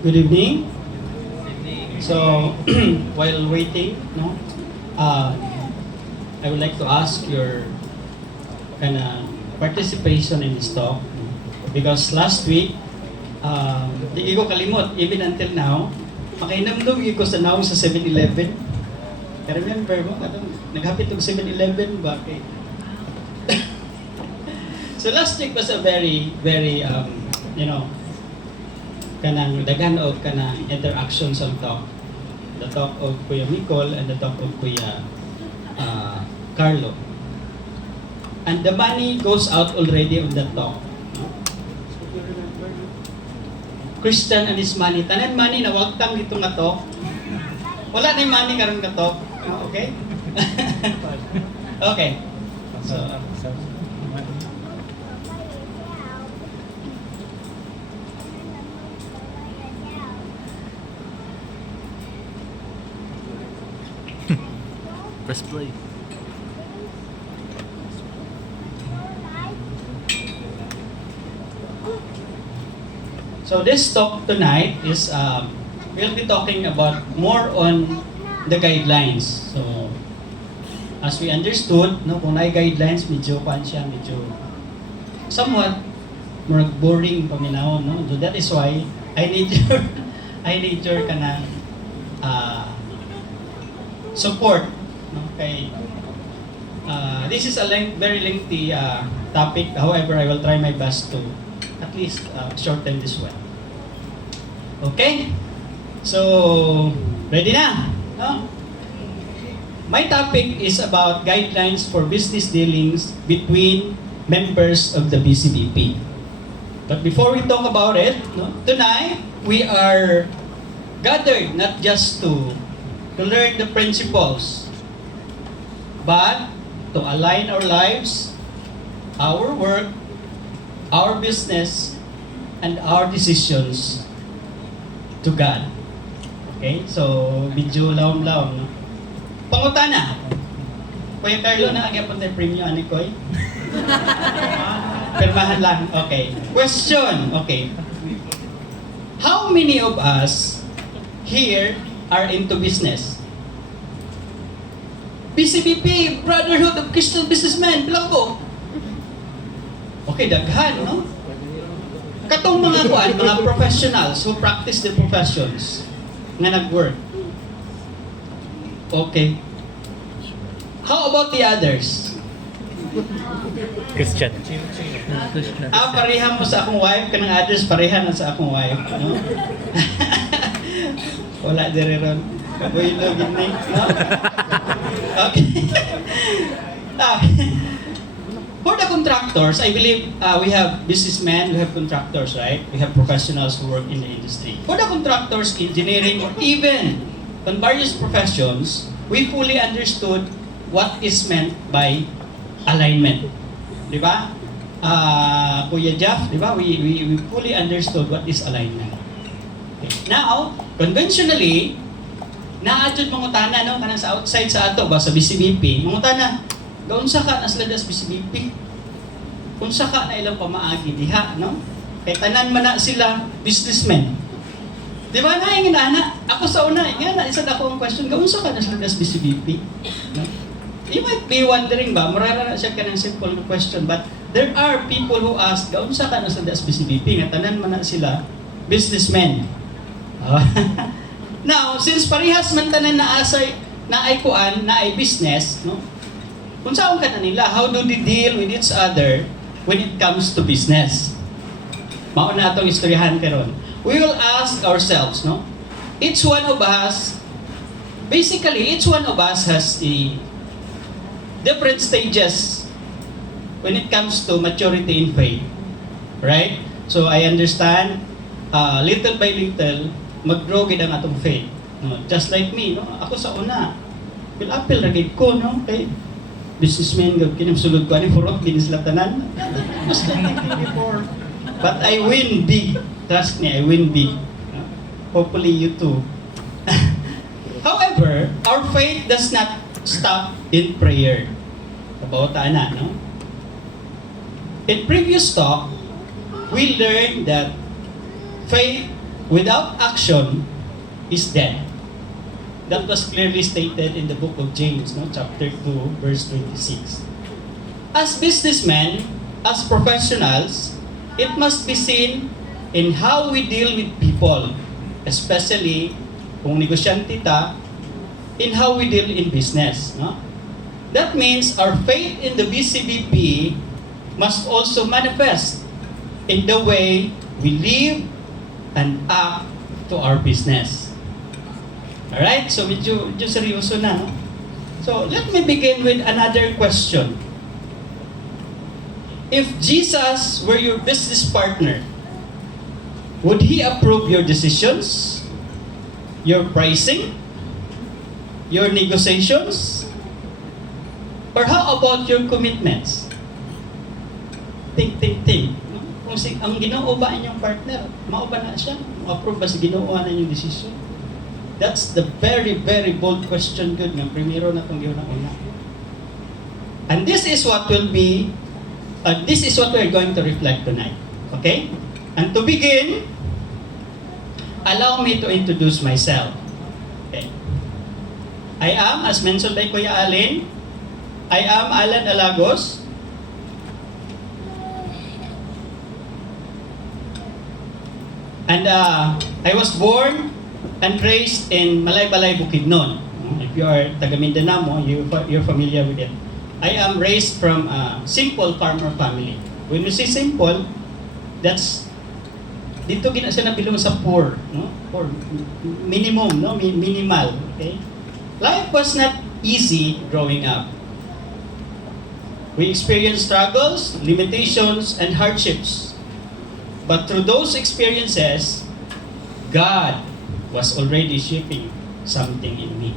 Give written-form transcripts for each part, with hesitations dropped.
Good evening. So, while waiting, no, I would like to ask your kind of participation in this talk because last week, di ko kalimot, even until now, makainamdom ko sa now sa 7-Eleven. Remember mo, naghapit ng 7-Eleven, bakit? So last week was a very, very, kanang daghan og kanang interaction sa talk. The talk of Kuya Micol and the talk of Kuya Carlo. And the money goes out already on that talk. Christian and his money. Tanan money na wagtang dito nga talk. Wala na yung money karon nga talk. Okay? Okay. So, press play. So this talk tonight is we'll be talking about more on the guidelines. So as we understood, no, kung may guidelines, medyo somewhat more boring paminaw, no. So that is why I need your kanang support, no, kay this is a very lengthy topic. However, I will try my best to at least shorten this one. Okay? So, ready na? No? My topic is about guidelines for business dealings between members of the BCBP. But before we talk about it, no, tonight we are gathered not just to learn the principles, but to align our lives, our work, our business, and our decisions to God. Okay? So, medyo laom-laom. No? Pangutana. Kuya Carlo, naagyapan tayo premium, ani koy? Permahan lang. Okay. Question. Okay. How many of us here are into business? BCBP, Brotherhood of Christian Businessmen, bilang ko. Okay, daghan, no? Katong mga mga professionals who practice the professions nga nag-work. Okay. How about the others? Christian. Pareha mo sa akong wife, kanang others pareha na sa akong wife, no? Wala dire ron. Kabuilo gini, no? Okay. For the contractors, I believe we have businessmen, we have contractors, right? We have professionals who work in the industry. For the contractors, engineering, or even on various professions, we fully understood what is meant by alignment. Di ba? Kuya Jeff, di ba? We fully understood what is alignment. Okay. Now, conventionally, naadjud mangutana, no? Kanang sa outside sa ato, ba, sa BCBP, mangutana, gaunsa ka nas ladas BCBP? Unsa ka na ilang pamaagi diha, no? Kay tanan man na sila businessmen. Di ba na ingin ana? Ako sa una, nga na isa ako ang question, gaunsa ka nas ladas BCBP? No? You might be wondering ba, murara na siya kanang simple question, but there are people who ask, gaunsa ka nas ladas BCBP? Nga tanan man na sila businessmen. Now, since parehas man tanan na ay kuan, na ay business, no? Kung saan ka na nila, how do they deal with each other when it comes to business? Mauna itong istoryahan karon. We will ask ourselves, no? Each one of us has a different stages when it comes to maturity in faith. Right? So I understand, little by little, mag-grow gid ang atong faith. No? Just like me, no? Ako sa una, apil ragid ko, no? Kay businessman gud kinamsulod ko ani furot ginis latanan. Mas before. But I win big. Trust me, I win big. Hopefully you too. However, our faith does not stop in prayer. About ana, no? In previous talk, we learned that faith without action is dead. That was clearly stated in the book of James, no? Chapter 2, verse 26. As businessmen, as professionals, it must be seen in how we deal with people, especially kung negosyante ta, in how we deal in business. No? That means our faith in the BCBP must also manifest in the way we live and act to our business. Alright? So medyo seryoso na. No? So let me begin with another question. If Jesus were your business partner, would He approve your decisions, your pricing, your negotiations? Or how about your commitments? Think. Kung ang Ginoo ba inyong partner, mao ba na siya? Ma-approve ba si Ginoo na inyong decision? That's the very, very bold question good ng primero na itong una. And this is what will be, this is what we're going to reflect tonight. Okay? And to begin, allow me to introduce myself. Okay. I am, as mentioned by Kuya Allan, I am Allan Alagos. And I was born and raised in Malaybalay, Bukidnon. If you are taga Mindanao, you're familiar with it. I am raised from a simple farmer family. When we say simple, that's dito gina siya nabilong sa poor, no? Poor, minimum, no? Minimal, okay? Life was not easy growing up. We experienced struggles, limitations, and hardships. But through those experiences, God was already shaping something in me.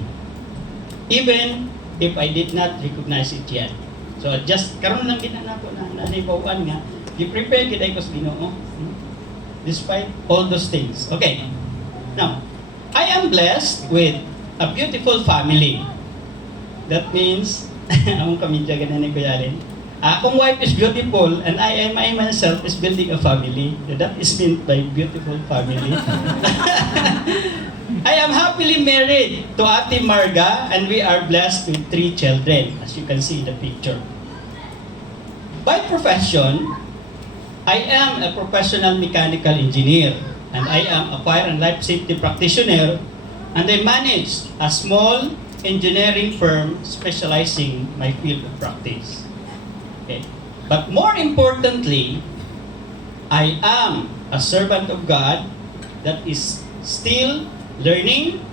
Even if I did not recognize it yet. So just karon lang ginana ko na naibawan nga, i-prepare gid ay ko sa Ginoo. Despite all those things. Okay. Now, I am blessed with a beautiful family. That means among kamidya ganan ni Kuya Allan. Akong wife is beautiful and I myself is building a family. That is meant by beautiful family. I am happily married to Ate Marga and we are blessed with 3 children, as you can see in the picture. By profession, I am a professional mechanical engineer and I am a fire and life safety practitioner and I manage a small engineering firm specializing my field of practice. Okay. But more importantly, I am a servant of God that is still learning,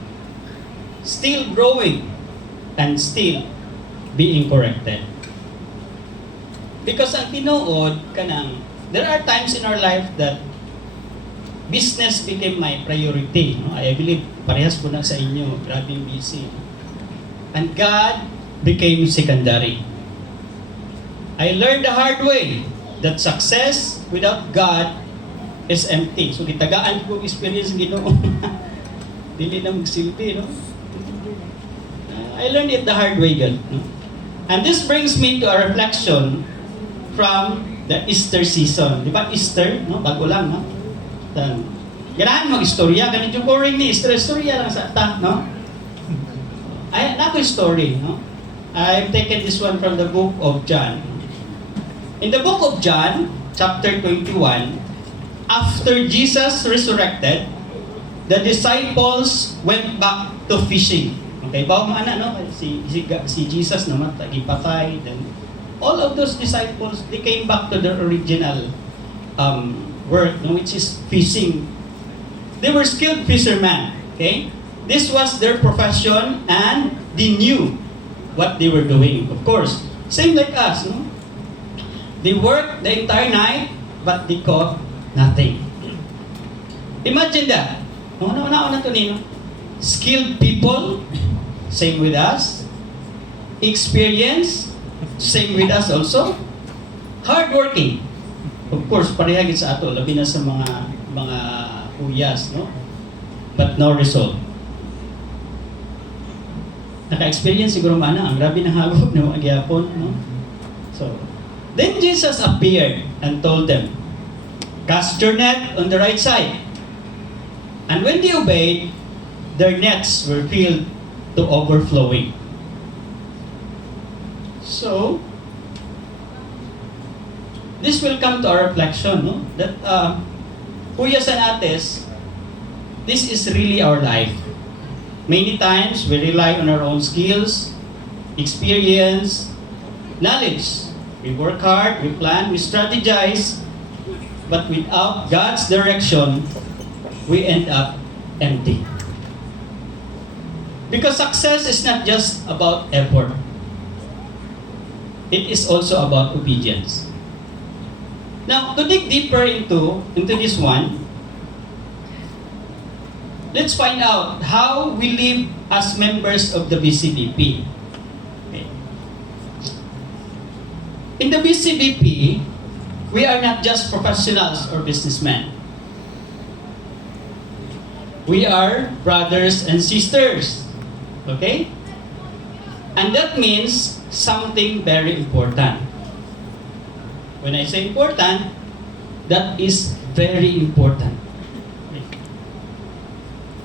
still growing, and still being corrected. Because ang tinuod kanang, there are times in our life that business became my priority. No? I believe parehas po na sa inyo, grabing busy. And God became secondary. I learned the hard way that success without God is empty. So gitagaan ko experience Ginoo. Dili na magsilbi, no? I learned it the hard way, God. No? And this brings me to a reflection from the Easter season. Di ba Easter, no? Bago lang, no? Ganahan mag-istorya. Ganun yung boring ni Easter. Istorya lang sa ta, no? Ay, nako story, no? I've taken this one from the book of John. In the book of John, chapter 21, after Jesus resurrected, the disciples went back to fishing. Okay, bago maana, no? Si Jesus naman, tagipatay. Then, all of those disciples, they came back to their original work, no? Which is fishing. They were skilled fishermen. Okay? This was their profession and they knew what they were doing. Of course, same like us, no? They worked the entire night, but they caught nothing. Imagine that. Una to nino. Skilled people, same with us. Experience, same with us also. Hardworking. Of course, parehagit sa ato, labi na sa mga kuyas, no? But no result. Naka-experience siguro mana, ang grabe ng hagop ng mga gyapon, no? So, then Jesus appeared and told them, cast your net on the right side. And when they obeyed, their nets were filled to overflowing. So, this will come to our reflection, no? That, Kuya and Ates, this is really our life. Many times, we rely on our own skills, experience, knowledge. We work hard, we plan, we strategize, but without God's direction, we end up empty. Because success is not just about effort. It is also about obedience. Now, to dig deeper into this one, let's find out how we live as members of the BCBP. Okay. In the BCBP, we are not just professionals or businessmen. We are brothers and sisters. Okay? And that means something very important. When I say important, that is very important.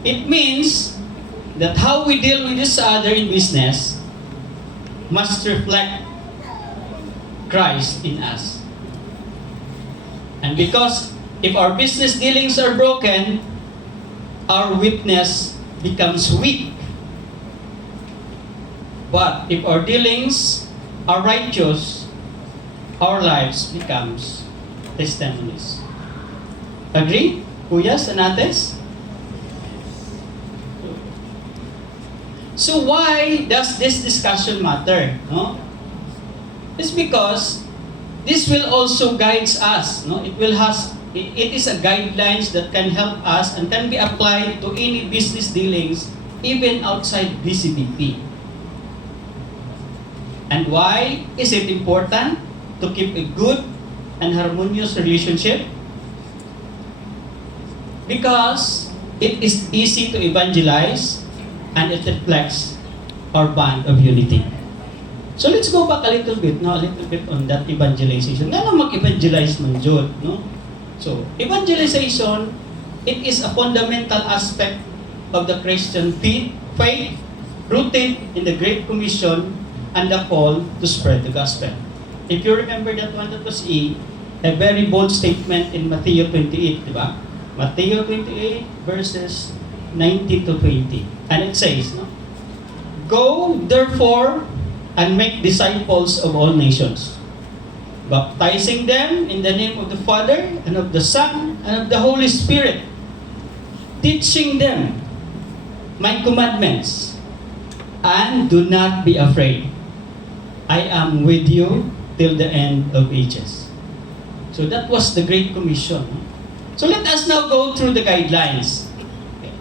It means that how we deal with each other in business must reflect Christ in us. And because if our business dealings are broken, our witness becomes weak. But if our dealings are righteous, our lives becomes testimonies. Agree? Kuyas and Ates? So why does this discussion matter? No? It's because this will also guide us. No? It is a guidelines that can help us and can be applied to any business dealings even outside BCBP. And why is it important to keep a good and harmonious relationship? Because it is easy to evangelize and it reflects our bond of unity. So let's go back a little bit on that evangelization. Nga mag-evangelize man Jud, no? So, evangelization, it is a fundamental aspect of the Christian faith rooted in the Great Commission and the call to spread the gospel. If you remember that one, that was a very bold statement in Matthew 28, di ba? Matthew 28 verses 19 to 20. And it says, no? Go, therefore, and make disciples of all nations, baptizing them in the name of the Father, and of the Son, and of the Holy Spirit, teaching them my commandments, and do not be afraid. I am with you till the end of ages. So that was the Great Commission. So let us now go through the guidelines. Okay.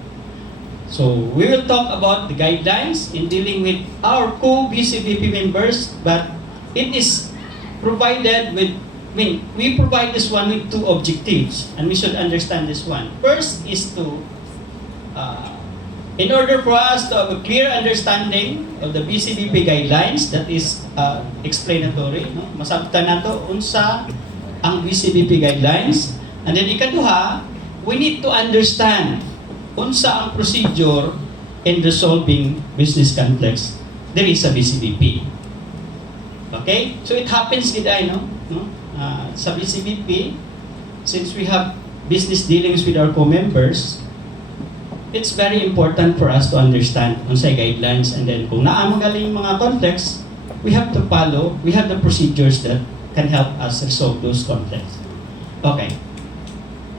So we will talk about the guidelines in dealing with our co-BCBP members, but it is provided with, we provide this one with two objectives, and we should understand this one. First is to, in order for us to have a clear understanding of the BCBP guidelines, that is explanatory, no? Masabtan nato unsa ang BCBP guidelines. And then ikaduha, we need to understand unsa ang procedure in resolving business conflicts there is a BCBP. Okay? So it happens gid no? Sa BCBP, since we have business dealings with our co-members, it's very important for us to understand unsay guidelines, and then kung naa magaling mga conflicts, we have to follow, we have the procedures that can help us resolve those conflicts. Okay.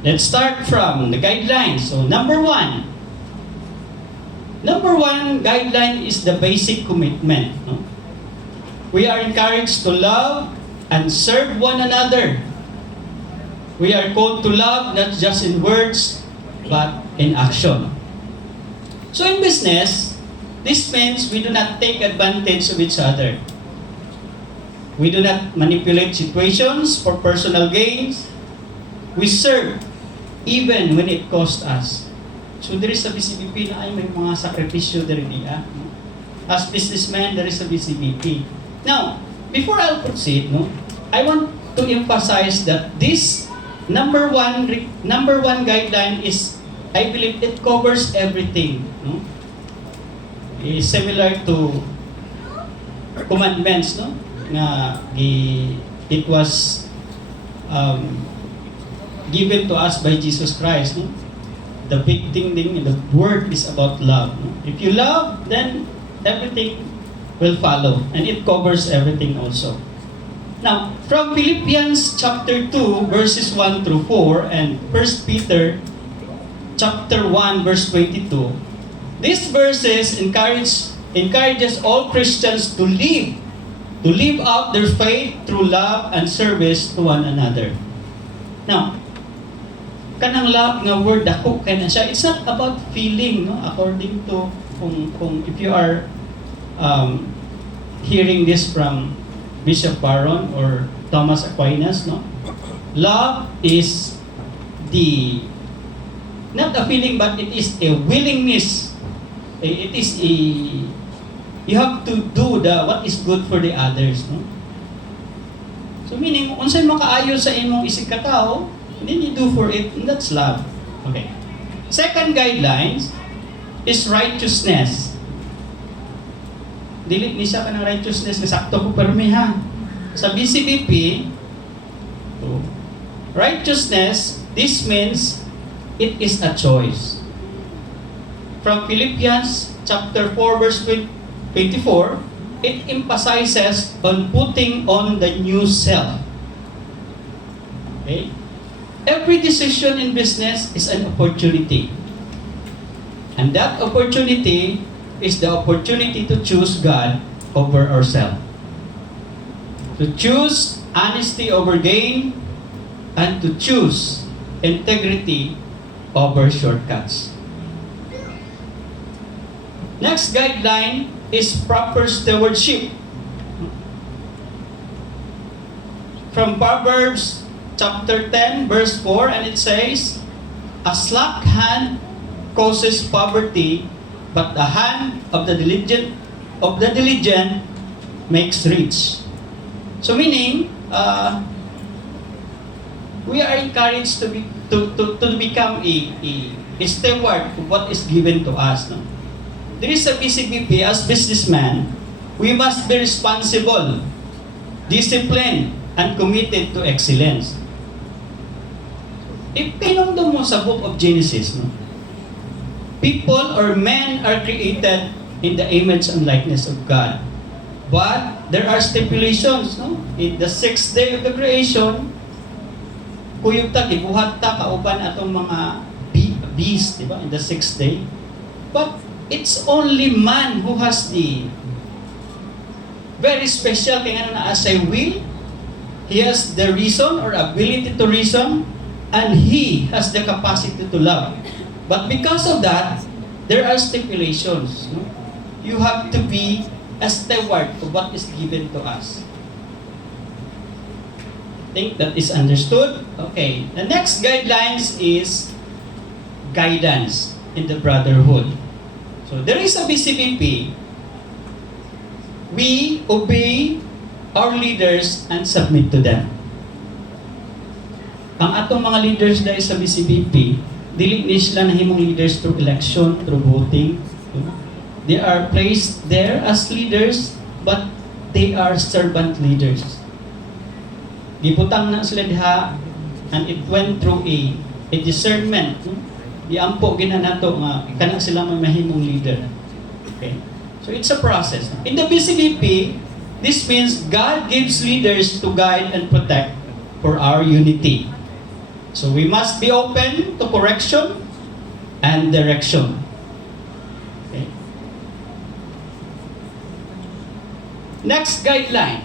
Let's start from the guidelines. So number one guideline is the basic commitment. No? We are encouraged to love and serve one another. We are called to love not just in words, but in action. So in business, this means we do not take advantage of each other. We do not manipulate situations for personal gains. We serve even when it costs us. So there is a BCBP na ay may mga sakripisyo there niya. As businessmen, there is a BCBP. Now, before I'll proceed, I want to emphasize that this number one guideline is I believe it covers everything. No? It's similar to commandments, no? Na it was given to us by Jesus Christ. No? The big thing, the word is about love. No? If you love, then everything will follow, and it covers everything also. Now, from Philippians chapter 2, verses 1 through 4, and 1 Peter chapter 1, verse 22, these verses encourages all Christians to live out their faith through love and service to one another. Now, kanang love nga word dako kay na siya. It's not about feeling, no? According to kung if you are hearing this from Bishop Barron or Thomas Aquinas, no? Love is not a feeling, but it is a willingness. It is you have to do what is good for the others, no? So meaning, unsay makaayo sa imong isig katao, and then you do for it, and that's love. Okay. Second guidelines is righteousness. Dili ni siya ka ng righteousness na sakto ko permi ha. Sa BCBP, righteousness, this means it is a choice. From Philippians chapter 4 verse 24, it emphasizes on putting on the new self. Okay? Every decision in business is an opportunity. And that opportunity is the opportunity to choose God over ourselves. To choose honesty over gain, and to choose integrity over shortcuts. Next guideline is proper stewardship. From Proverbs chapter 10 verse 4, and it says, a slack hand causes poverty, but the hand of the diligent makes rich. So meaning, we are encouraged to become a steward of what is given to us. No? There is a BCBP, as businessman, we must be responsible, disciplined, and committed to excellence. If pinongdong mo sa book of Genesis, no? People or men are created in the image and likeness of God. But there are stipulations, no? In the sixth day of the creation, kuyog ta, gibuhat ta, kauban atong mga beast, di ba? In the sixth day. But it's only man who has the very special, kaya nga na say will. He has the reason or ability to reason, and he has the capacity to love. But because of that, there are stipulations. No? You have to be a steward of what is given to us. I think that is understood. Okay. The next guidelines is guidance in the brotherhood. So there is a BCBP. We obey our leaders and submit to them. Ang atong mga leaders dahil sa BCBP, dili ni sila nahimong leaders through election, through voting. They are placed there as leaders, but they are servant leaders. Giputang na sila diha, and it went through a discernment. Diampo ginanato nga kana sila may mahimong leader. Okay? So it's a process. In the BCBP, this means God gives leaders to guide and protect for our unity. So we must be open to correction and direction. Okay. Next guideline.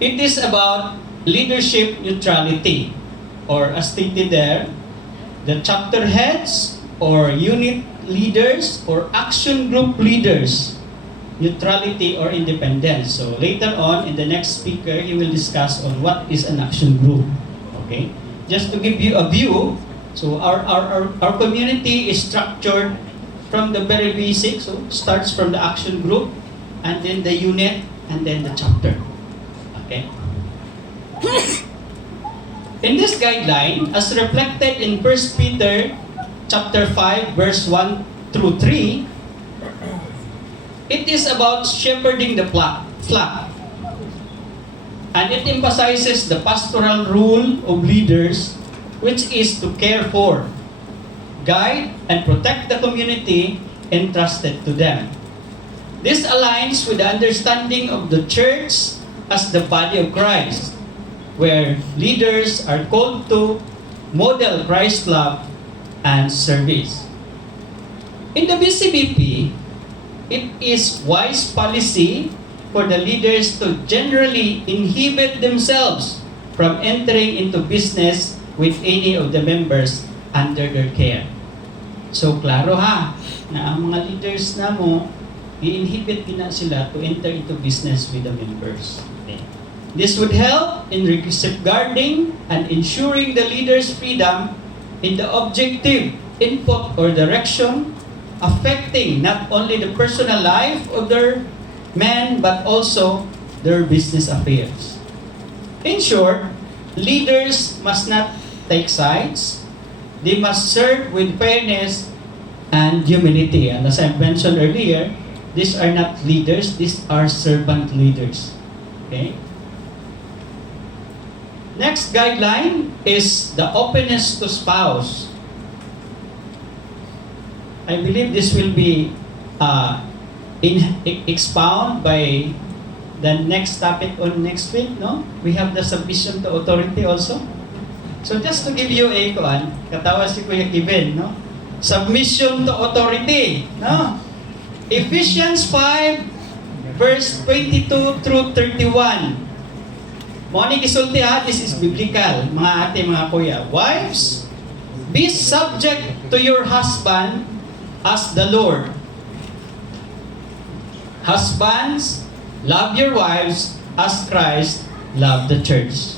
It is about leadership neutrality, or as stated there, the chapter heads or unit leaders or action group leaders, neutrality or independence. So later on in the next speaker, he will discuss on what is an action group. Okay? Just to give you a view, so our community is structured from the very basic, so starts from the action group, and then the unit, and then the chapter. Okay? In this guideline, as reflected in 1 Peter chapter 5, verse 1 through 3, it is about shepherding the flock. And it emphasizes the pastoral role of leaders, which is to care for, guide, and protect the community entrusted to them. This aligns with the understanding of the church as the body of Christ, where leaders are called to model Christ's love and service. In the BCBP, it is wise policy for the leaders to generally inhibit themselves from entering into business with any of the members under their care. So, klaro ha, na ang mga leaders na mo, i-inhibit na sila to enter into business with the members. Okay. This would help in safeguarding and ensuring the leaders' freedom in the objective input or direction, affecting not only the personal life of their men, but also their business affairs. In short, leaders must not take sides. They must serve with fairness and humility. And as I mentioned earlier, these are not leaders, these are servant leaders. Okay? Next guideline is the openness to spouse. I believe this will be expound by the next topic on next week, no? We have the submission to authority also. So just to give you a katawa si Kuya Kevin, no? Submission to authority, no? Ephesians 5 verse 22 through 31. Moni gisulti ha, this is biblical, mga ate, mga kuya. Wives, be subject to your husband as the Lord. Husbands, love your wives as Christ loved the church.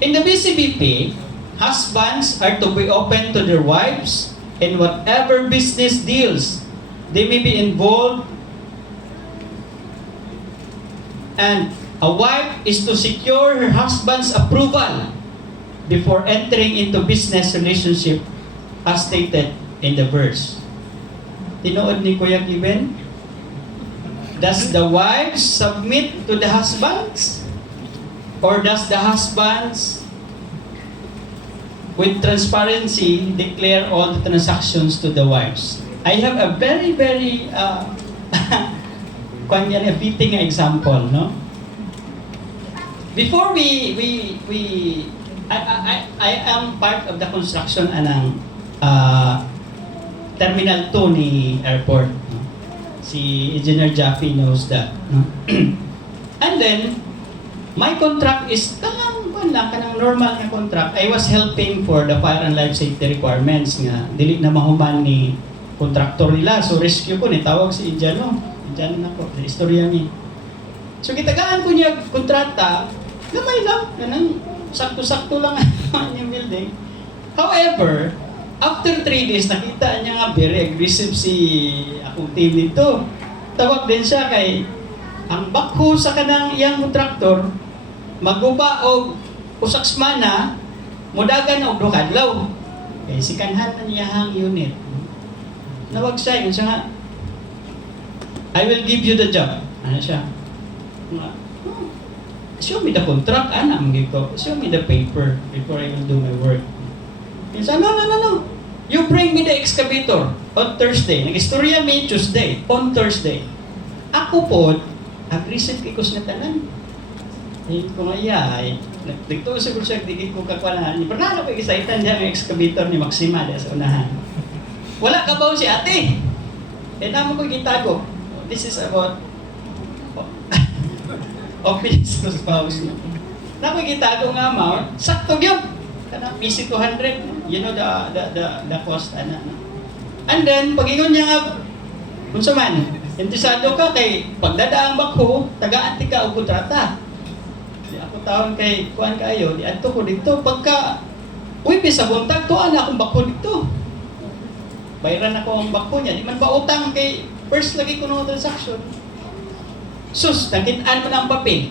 In the BCBP, husbands are to be open to their wives in whatever business deals they may be involved, and a wife is to secure her husband's approval before entering into business relationship as stated in the verse. Tinood ni Kuya Kevin? Does the wives submit to the husbands? Or does the husbands, with transparency, declare all the transactions to the wives? I have a very, very fitting example, no? Before I am part of the construction ng Terminal 2 ni airport. No? Si Engineer Jaffe knows that. No? And then, my contract is kanang normal nga contract. I was helping for the fire and life safety requirements nga dili na mahuman ni kontraktor nila. So rescue ko ni tawag si Indiano. Indiano na ko, istorya ni. So kitagaan ko niya kontrata, gamay lang, kanang sakto-sakto lang ang yung building. However, after 3 days, nakita niya nga very aggressive si akong team nito. Tawag din siya kay ang bakho sa kanang iyang kontraktor, maguba og usaksmana, mudagan og duhadlaw. Kay sikanhan na niya ang unit. Nawag siya, yun siya nga, I will give you the job. Ano siya? Show me the contract, ana, magiging show me the paper before I will do my work. He said, no. You bring me the excavator on Thursday. Nag-istorya mi Tuesday, on Thursday. Ako po, aggressive kay kus na tanan. Hindi ko nga ay, nagdito siguro siya, digit ko kakwalan. Pero na ako excited niya ang excavator ni Maxima dahil sa unahan. Wala ka ba si ate? Eh, naman ko gitago. This is about office to spouse. Nakikita ko nga amount, sakto yun. PC 200, you know the cost. And then, pag-ingon niya nga, kung saman, interesado ka kay pagdadaang bakho, taga-anti ka o kontrata. Di ako taon kay kuan kayo, di adto ko dito. Pagka, uy, sa buntag, tuan na akong bakho dito. Bayaran ako ang bakho niya. Di man ba utang kay first lagi ko ng transaction. Sus, nakitaan mo na ang papel.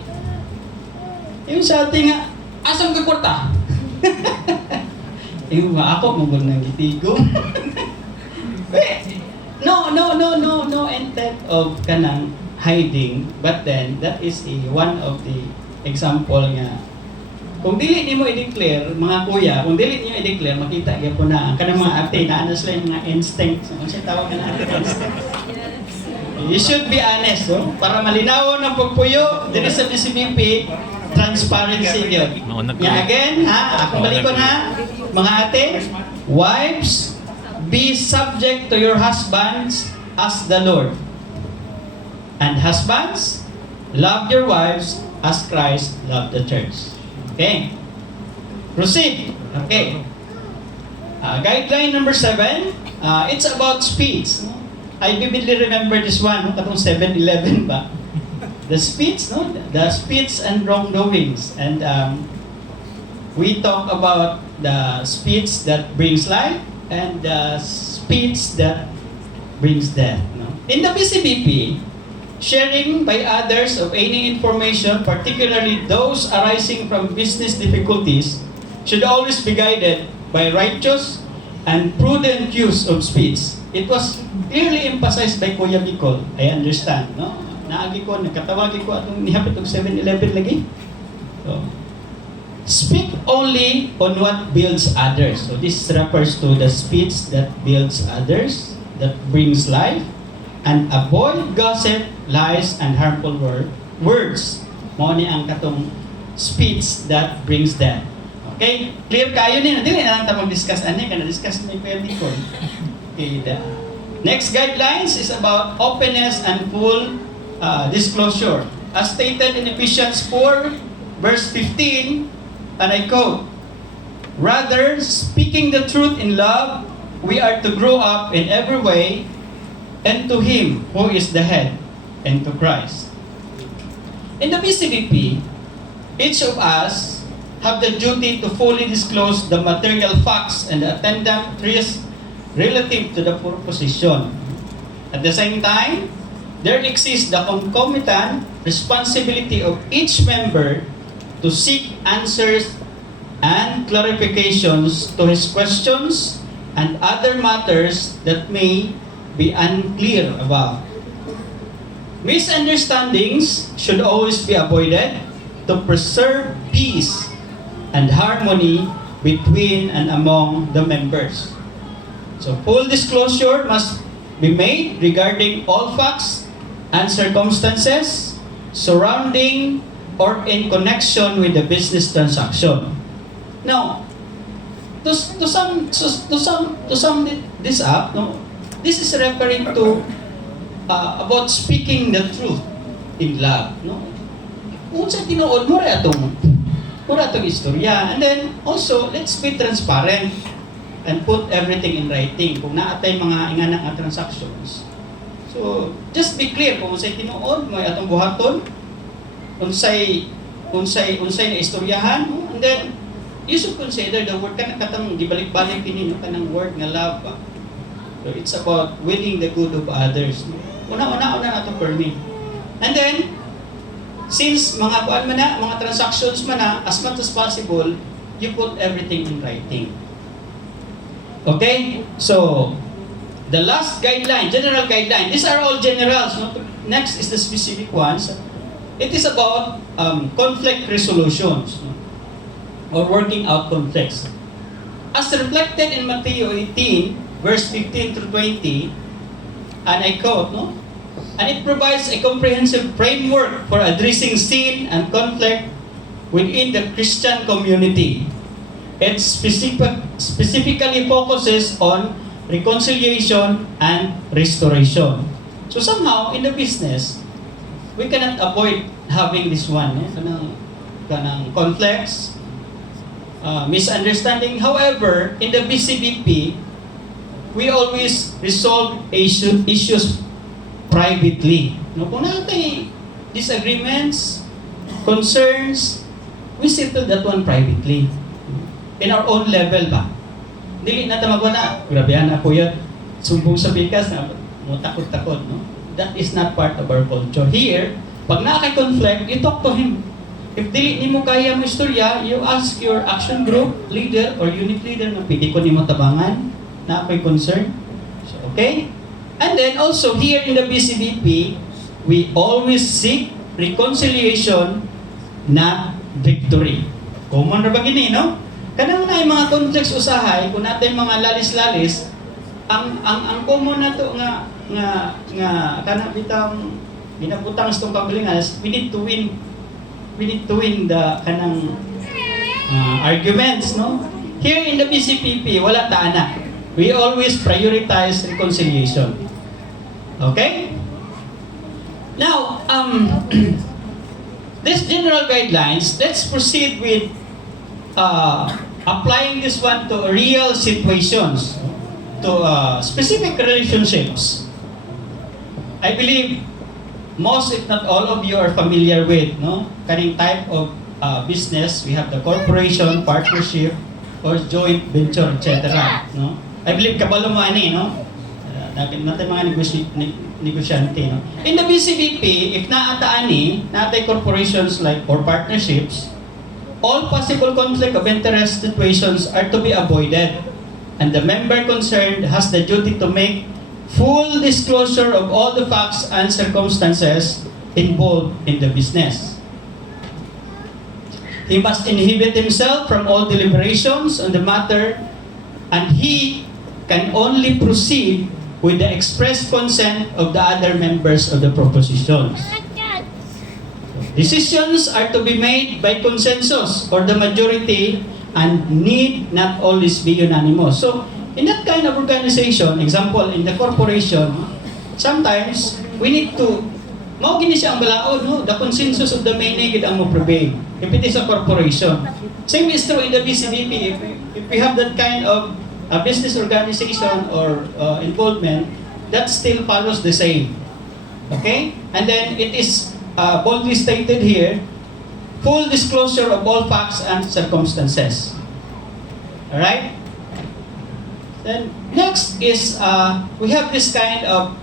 Yung sa ating nga, asam ka kwarta? Yung mga ako, mabag ng gitigo. No intent of kanang hiding, but then that is one of the example nga. Kung dili nimo i-declare, mga kuya, kung dili niyo i-declare, makita gyud po na ang kanang mga ate na ano sila yung mga instincts. Ano siya tawag na instincts? You should be honest, no? Para malinaw ng pagpuyo, dito sa BCBP, transparency yun. Yan again, ha? Akong balik ko na, mga ate, wives, be subject to your husbands as the Lord. And husbands, love your wives as Christ loved the church. Okay. Proceed. Okay. Guideline number 7, it's about speech. I vividly remember this one, katong 7-Eleven ba? The speech, no? The speech and wrongdoings. And we talk about the speech that brings life and the speech that brings death. No? In the BCBP, sharing by others of any information, particularly those arising from business difficulties, should always be guided by righteous and prudent use of speech. It was clearly emphasized by Kuya Bicol. I understand, no? Naagi ko, nagkatawagi ko atong nihapit og 7-Eleven lagi. So, speak only on what builds others. So this refers to the speech that builds others, that brings life, and avoid gossip, lies, and harmful words. Mao ni ang katong speech that brings death. Okay? Clear kayo ni, dili na lang ta mag-discuss ani, kana discuss ni Kuya Bicol. Okay, the next guidelines is about openness and full disclosure. As stated in Ephesians 4, verse 15, and I quote, "Rather, speaking the truth in love, we are to grow up in every way, and to Him who is the head, and to Christ." In the BCBP, each of us have the duty to fully disclose the material facts and the attendant risks relative to the proposition. At the same time, there exists the concomitant responsibility of each member to seek answers and clarifications to his questions and other matters that may be unclear about. Misunderstandings should always be avoided to preserve peace and harmony between and among the members. So full disclosure must be made regarding all facts and circumstances surrounding or in connection with the business transaction. Now, to sum this up, no, this is referring to about speaking the truth in love. No, unsa tinuod mo ra atong istorya, and then also let's be transparent and put everything in writing kung naatay mga ingana nga transactions. So, just be clear kung unsay tinuod mo atong buhaton, unsay na istoryahan, no? And then you should consider the word kanang katong gibalik-balik kini no kanang word nga love. So, it's about winning the good of others. No? Una nato permit. And then since mga kuan man na, mga transactions man na, as much as possible, you put everything in writing. Okay? So, the last guideline, general guideline. These are all generals. No? Next is the specific ones. It is about conflict resolutions, no? Or working out conflicts. As reflected in Matthew 18, verse 15 through 20, and I quote, no? And it provides a comprehensive framework for addressing sin and conflict within the Christian community. It specifically focuses on reconciliation and restoration. So somehow, in the business, we cannot avoid having this one, kanang conflicts, misunderstanding. However, in the BCBP, we always resolve issues privately. No, kung natin disagreements, concerns, we settle that one privately. In our own level ba? Dili na tamago na, grabehan na Kuya, sumbong sa bikas na takot-takot, no? That is not part of our culture. Here, pag nakaka-conflict, you talk to him. If dili nimo kaya mo istorya, you ask your action group leader or unit leader na pwede ko nimo tabangan na ako'y concern. So, okay? And then also here in the BCBP, we always seek reconciliation, not victory. Common ra ba gini, no? Kanang na yung mga complex usahay, kung natin mga lalis-lalis, ang common na to nga kana bitang ginabutang sa itong kagalingas, we need to win the kanang arguments, no? Here in the BCPP, wala ta ana. We always prioritize reconciliation. Okay? Now, these general guidelines, let's proceed with applying this one to real situations, to specific relationships. I believe most, if not all of you are familiar with, no? Kaning type of business. We have the corporation, partnership, or joint venture, etc. No? I believe kabalo mo ani, no? Natin mga negosyante, no? In the BCBP, if naata ani, natay corporations like or partnerships, all possible conflict of interest situations are to be avoided, and the member concerned has the duty to make full disclosure of all the facts and circumstances involved in the business. He must inhibit himself from all deliberations on the matter, and he can only proceed with the express consent of the other members of the propositions. Decisions are to be made by consensus or the majority and need not always be unanimous. So, in that kind of organization, example, in the corporation, sometimes we need to, mao gini siya ang balaod, no? The consensus of the many gid ang mo prevail. If it is a corporation. Same is true in the BCBP. If we have that kind of a business organization or involvement, that still follows the same. Okay? And then it is boldly stated here, full disclosure of all facts and circumstances. Alright? Then next is we have this kind of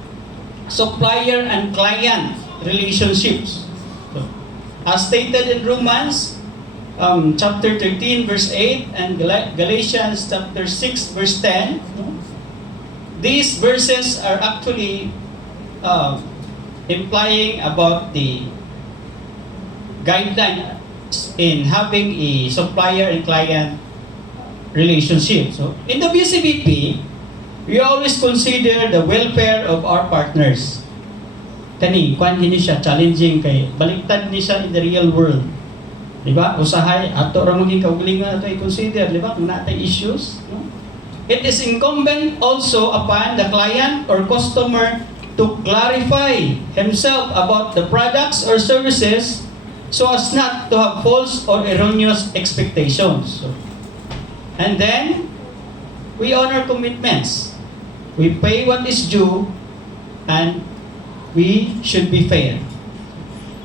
supplier and client relationships. So, as stated in Romans chapter 13 verse 8 and Galatians chapter 6 verse 10, these verses are actually implying about the guideline in having a supplier and client relationship. So, in the BCBP, we always consider the welfare of our partners. Kani, kwan gini siya, challenging kay baliktad ni siya in the real world. Di ba? Usahay, ato ra maging kaugalingon ato i-consider, di ba? Kung natay issues. No? It is incumbent also upon the client or customer to clarify himself about the products or services so as not to have false or erroneous expectations. So, and then, we honor commitments. We pay what is due, and we should be fair.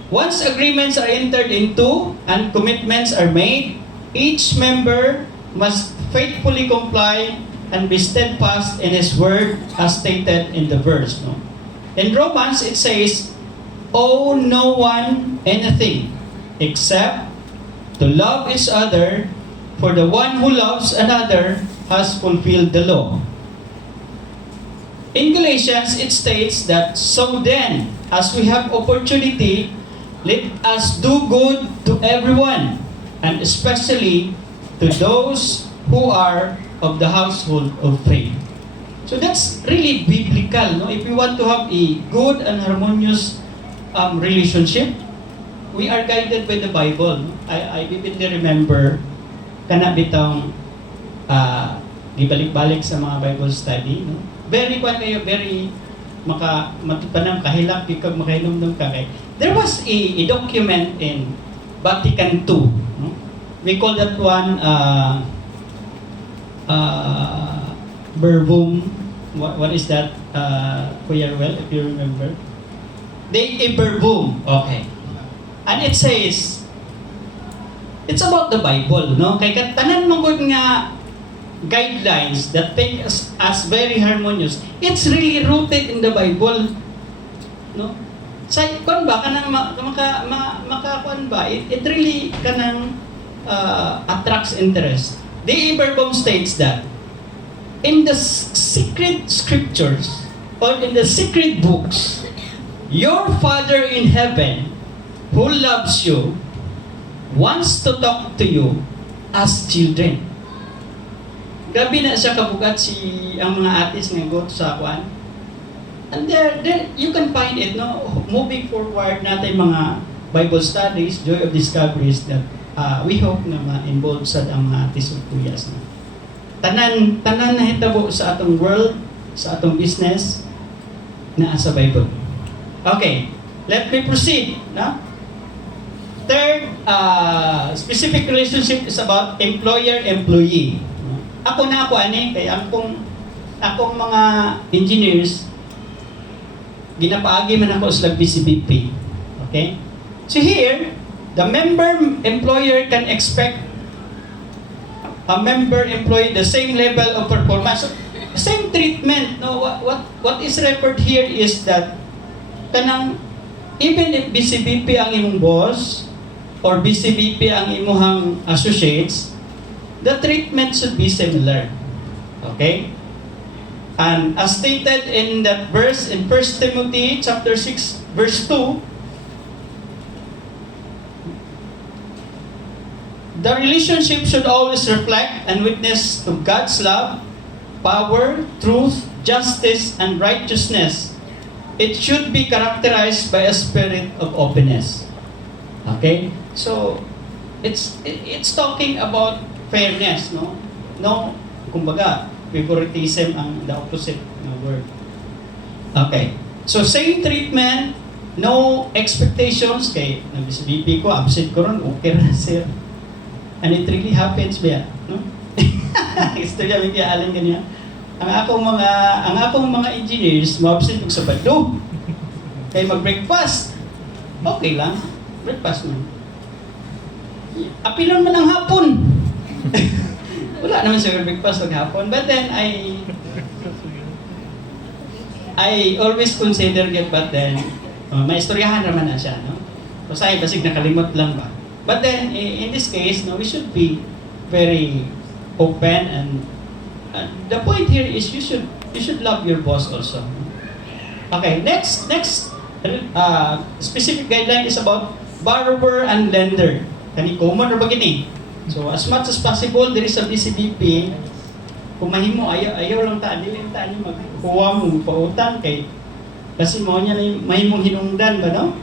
Once agreements are entered into and commitments are made, each member must faithfully comply and be steadfast in his word as stated in the verse. No? In Romans, it says, owe no one anything except to love each other, for the one who loves another has fulfilled the law. In Galatians, it states that, so then, as we have opportunity, let us do good to everyone, and especially to those who are of the household of faith. So that's really biblical. No? If we want to have a good and harmonious relationship, we are guided by the Bible. No? I vividly remember kana bitong gibalik-balik sa mga Bible study, no? Very matupanang kahilak kag makainom ka kay. There was a document in Vatican II, no? We call that one verbum. What is that? Kuya, well, if you remember. A verbum. Okay. And it says, it's about the Bible, no? Kay tanan mong nga guidelines that take us as very harmonious. It's really rooted in the Bible, no? Sa kon ba kanang maka ba, it really kanang attracts interest. The Iberboom states that in the secret scriptures or in the secret books, your Father in heaven who loves you wants to talk to you as children. Grabe na siya kabugat ang mga artists nga go sa kwan. And there you can find it, no? Moving forward natin mga Bible studies, Joy of Discoveries that we hope na ma-involve sa ang mga artists of Kuyas. No? Tanan na hitabo sa atong world, sa atong business, na sa Bible. Okay, let me proceed. No? Third, specific relationship is about employer-employee. Ako kaya akong mga engineers, ginapaagi man ako sa BCBP. Okay? So here, the member-employer can expect a member-employee the same level of performance. So, same treatment. No, what is referred here is that even if BCBP ang imong boss or BCBP ang imuhang associates, the treatment should be similar. Okay? And as stated in that verse in 1 Timothy chapter 6 verse 2, the relationship should always reflect and witness to God's love, power, truth, justice, and righteousness. It should be characterized by a spirit of openness. Okay? So, it's talking about fairness, no? No, kumbaga, favoritism ang the opposite na word. Okay. So, same treatment, no expectations. Kay nag-BCBP ko, absent ko ron, okay na sir. And it really happens ba? No? Istorya may kaya Allan ganyan. Ang akong mga engineers, ma-absent ko sa Sabado. Kaya mag-breakfast. Okay lang. Breakfast mo. Apilon man ang hapon. Wala naman siya breakfast pag hapon. But then, I always consider it, but then, may istoryahan naman na siya, no? Kasi basig nakalimot lang ba? But then, in this case, no, we should be very open and the point here is you should love your boss also. Okay, next specific guideline is about borrower and lender. Kani common or bagini. So as much as possible there is a BCBP, kung mahimo ayaw lang ta dili ta ni magkuha mo pautang kay kasi mo nya mahimong hinungdan ba no?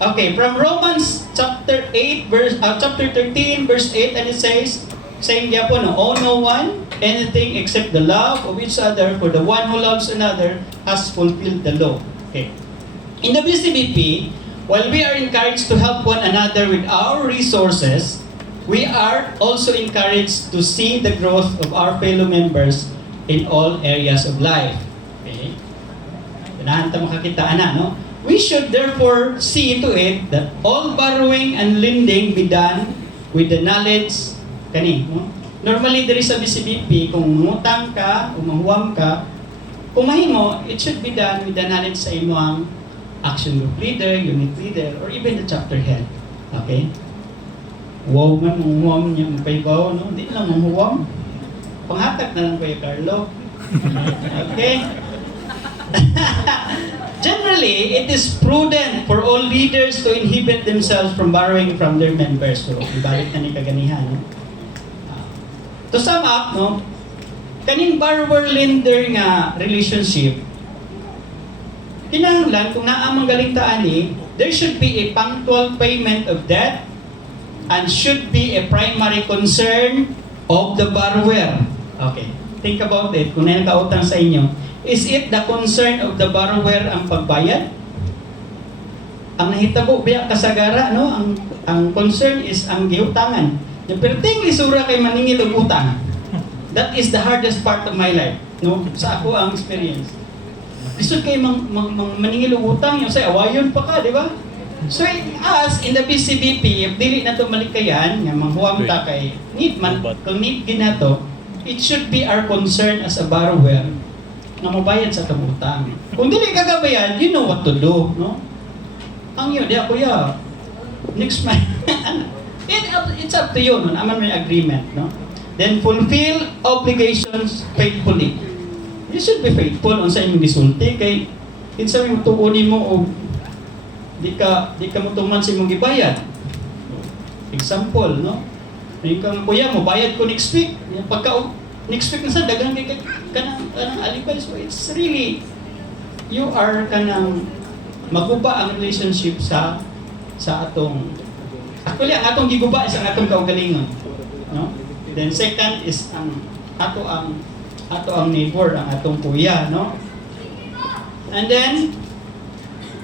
Okay, from Romans chapter 13 verse 8, and it says, saying gyapon, no, owe no one anything except the love of each other, for the one who loves another has fulfilled the law. Okay. In the BCBP, while we are encouraged to help one another with our resources, we are also encouraged to see the growth of our fellow members in all areas of life. Okay? Ganahan ta makakita ana, no? We should therefore see to it that all borrowing and lending be done with the knowledge no? Normally there is a BCBP, kung mangutang ka o manghuwam ka, kung mahimo, it should be done with the knowledge sa imong action group leader, unit leader, or even the chapter head. Okay? Wow man, manghuwam niya magpaibaw, no? Hindi lang manghuwam. Panghatak na lang Kuya Carlo. Okay? Generally, it is prudent for all leaders to inhibit themselves from borrowing from their members. So, ibalik na ni kaganihan. No? To sum up, no, kaning borrower-lender nga relationship, kinahanglan kung naamang galintaan ni, there should be a punctual payment of debt and should be a primary concern of the borrower. Okay, think about it. Kung nakautang sa inyo, is it the concern of the borrower ang pagbayad? Ang nahitabo biya kasagara, no? Ang concern is ang giutangan. Yung perting lisura kay maningil og utang. That is the hardest part of my life, no? Sa ako ang experience. Lisod kay maningil og utang, yung say awayon pa ka, di ba? So as in the BCBP, if dili na to malikayan, nga manghuwam ta kay need man, kung need ginato, it should be our concern as a borrower na mabayad sa itong utang. Kung dili kagabayad, you know what to do, no? Ang yun, diya kuya, next month. It's up to you, no? Naman may agreement, no? Then fulfill obligations faithfully. You should be faithful on sa inyong gisulti kay kinsa may tuunin mo o di ka mo tuman sa imong gibayad. Example, no? May kang kuya mo bayad ko next week. Pagka next week na sa dagang kanang alipay. So it's really you are kanang maguba ang relationship sa atong actually ang atong giguba is ang atong kaugalingon, no? Then second is ang ato ang neighbor, ang atong kuya, no? And then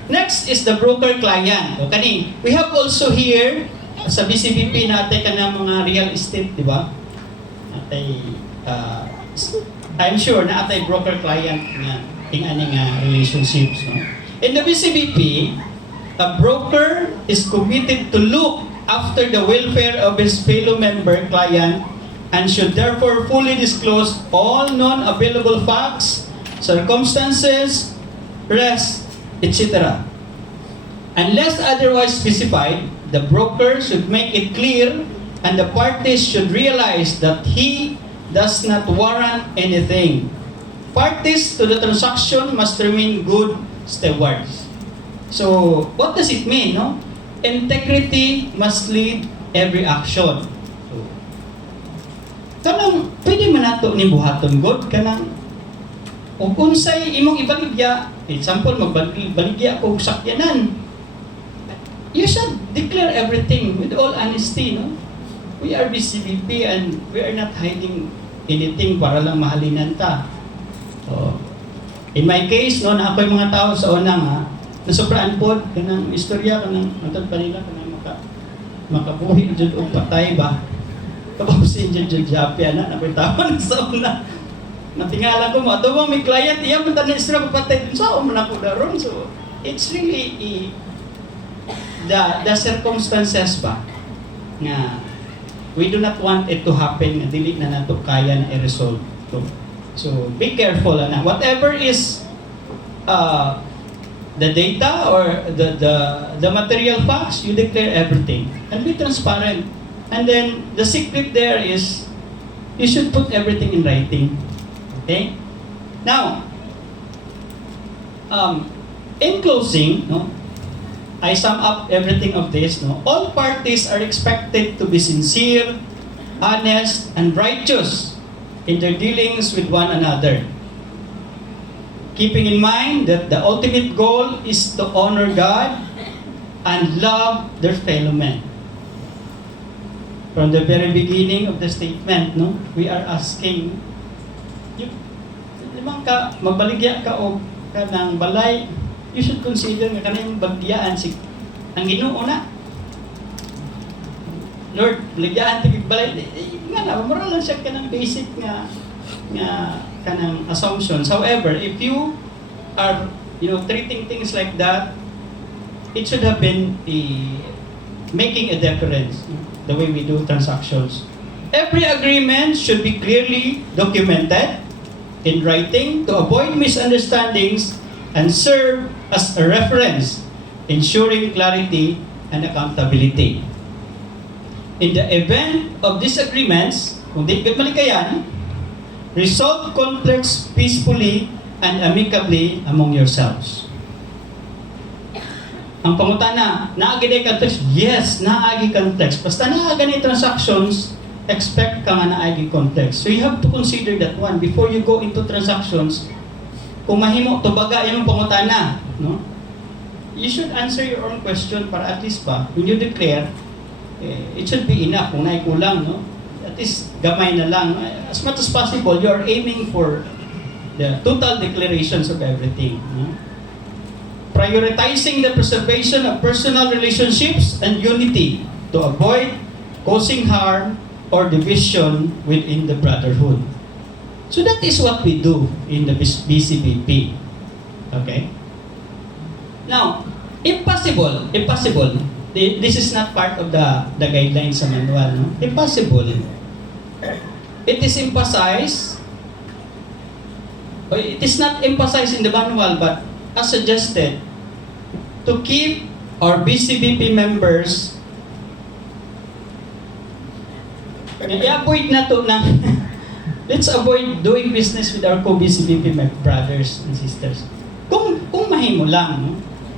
next is the broker client. O kani, we have also here sa BCBP natin kanang mga real estate, di ba? Natay I'm sure na atay broker client nga ting-ani nga relationships, no? In the BCBP, a broker is committed to look after the welfare of his fellow member client and should therefore fully disclose all non-available facts, circumstances, risks, etc. Unless otherwise specified, the broker should make it clear and the parties should realize that he does not warrant anything. Parties to the transaction must remain good stewards. So, what does it mean, no? Integrity must lead every action. So, kanang, pwede man nato ni buhaton God, kanang, o unsay imong ibaligya, example, magbaligya ako sakyanan. You should declare everything with all honesty, no? We are BCBP and we are not hiding anything para lang mahalinan ta. So, in my case, no, na ako'y mga tao sa unang nasupraan po, kanang istorya, kanang matag pa nila, kanang makabuhi dyan o patay ba? Kapapusin dyan japya na, ako'y tao na sa una. Natingala ko mo, ato bang may client, iya mo tanin sila papatay dun sa man ako daron. So, it's really the circumstances ba nga we do not want it to happen nga dili na nato kaya na i-resolve. So be careful na. Whatever is the data or the material facts, you declare everything and be transparent. And then the secret there is you should put everything in writing. Okay? Now, in closing, no, I sum up everything of this. No, all parties are expected to be sincere, honest, and righteous in their dealings with one another, keeping in mind that the ultimate goal is to honor God and love their fellow men. From the very beginning of the statement, no, we are asking, limang ka, magbaligya ka o ka ng balay, you should consider nga kanang bagyaan si ang Ginoo na. Lord, baligyan tigig balay. Nga na, mura lang siya kanang basic nga kanang assumptions. However, if you are, treating things like that, it should have been making a difference, the way we do transactions. Every agreement should be clearly documented in writing to avoid misunderstandings and serve as a reference, ensuring clarity and accountability. In the event of disagreements, kung di kayo malikayan, resolve conflicts peacefully and amicably among yourselves. Ang pangutana, naagi conflicts? Yes, naagi conflicts. Basta naagi transactions, expect ka nga naagi conflicts. So you have to consider that one before you go into transactions. Kung mahimo, tubaga yung pangutana, no? You should answer your own question para at least pa, when you declare, it should be enough. Kung naikulang, no? At least gamay na lang. As much as possible, you are aiming for the total declarations of everything. No? Prioritizing the preservation of personal relationships and unity to avoid causing harm or division within the brotherhood. So that is what we do in the BCBP. Okay? Now, impossible. This is not part of the guidelines sa manual. No? Impossible. It is emphasized, it is not emphasized in the manual, but as suggested, to keep our BCBP members, i-avoid na to na let's avoid doing business with our co-BCBP brothers and sisters. Kung mahimo lang, no?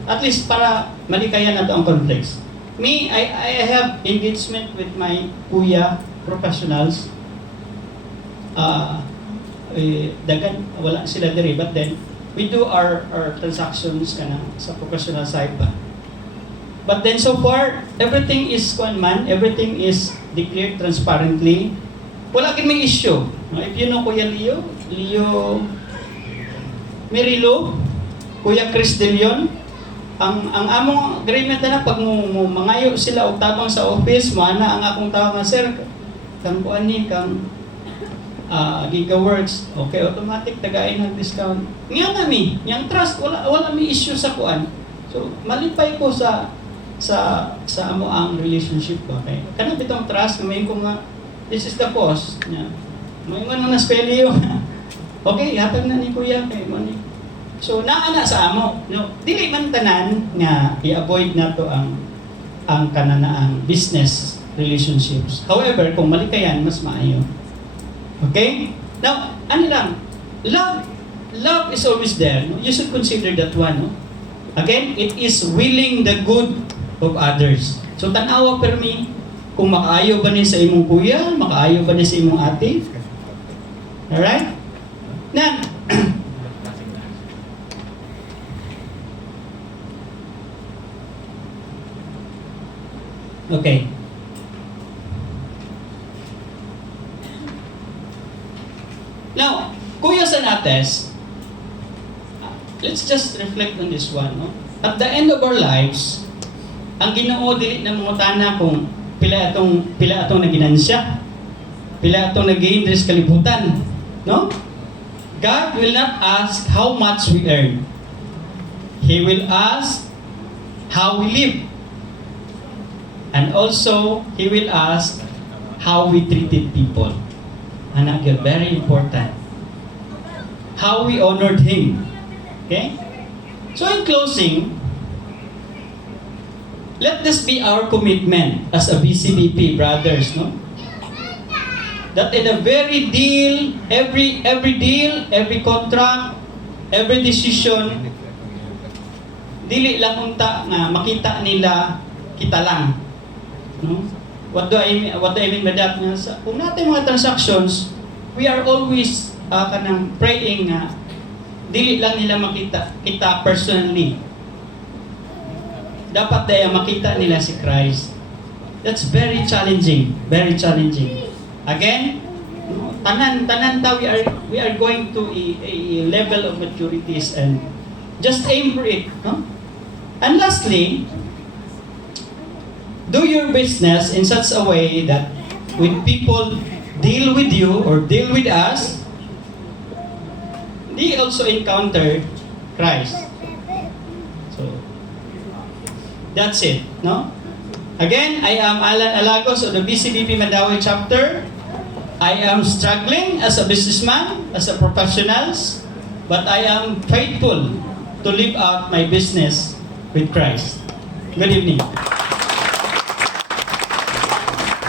At least para malikayan na to ang conflicts. Me, I have engagement with my Kuya professionals. Dagan, wala sila diri, but then we do our transactions kana sa professional side ba. But then so far, everything is everything is declared transparently. Wala gid may issue. If you know Kuya Leo Merilo, Kuya Chris De Leon, ang among agreement na pag mangayo sila og tabang sa office, mana ang akong tawag nga sir, kang kuan ni kang GigaWorks, okay, automatic tagain ng discount. Nga nami, yang trust wala mi issue sa kuan. So malipay ko sa amo ang relationship ba kay. Kana bitong trust may ko nga this is the cost nya. May man na spelyo. Okay, hatag na ni Kuya kay mo ni. So naa sa amo, no. Dili man tanan nga i-avoid nato ang kananaang business relationships. However, kung malikayan mas maayo. Okay? Now, ano lang, love is always there. No? You should consider that one. No? Again, it is willing the good of others. So, tanawa per me, kung makaayo ba ni sa imong kuya, makaayo ba ni sa imong ate. Alright? Now, okay. Now, Kuya Sanates, let's just reflect on this one. No? At the end of our lives, ang Ginoo dili na mangutana kung pila atong naginansya, pila atong nag-i-interest kalibutan, no? God will not ask how much we earn. He will ask how we live. And also, He will ask how we treated people. And again, very important. How we honored Him. Okay? So in closing, let this be our commitment as a BCBP brothers, no? That in a every deal, every contract, every decision, dili lang unta nga makita nila kita lang. No? What do I mean by that? Kung natin mga transactions, we are always kanang praying nga dili lang nila makita kita personally. Dapat daya makita nila si Christ. That's very challenging, very challenging. Again, tanan ta we are going to a level of maturities and just aim for it, no? And lastly, do your business in such a way that when people deal with you or deal with us, they also encounter Christ. So, that's it, no? Again, I am Allan Alagos of the BCBP Mandawi chapter. I am struggling as a businessman, as a professional, but I am faithful to live out my business with Christ. Good evening.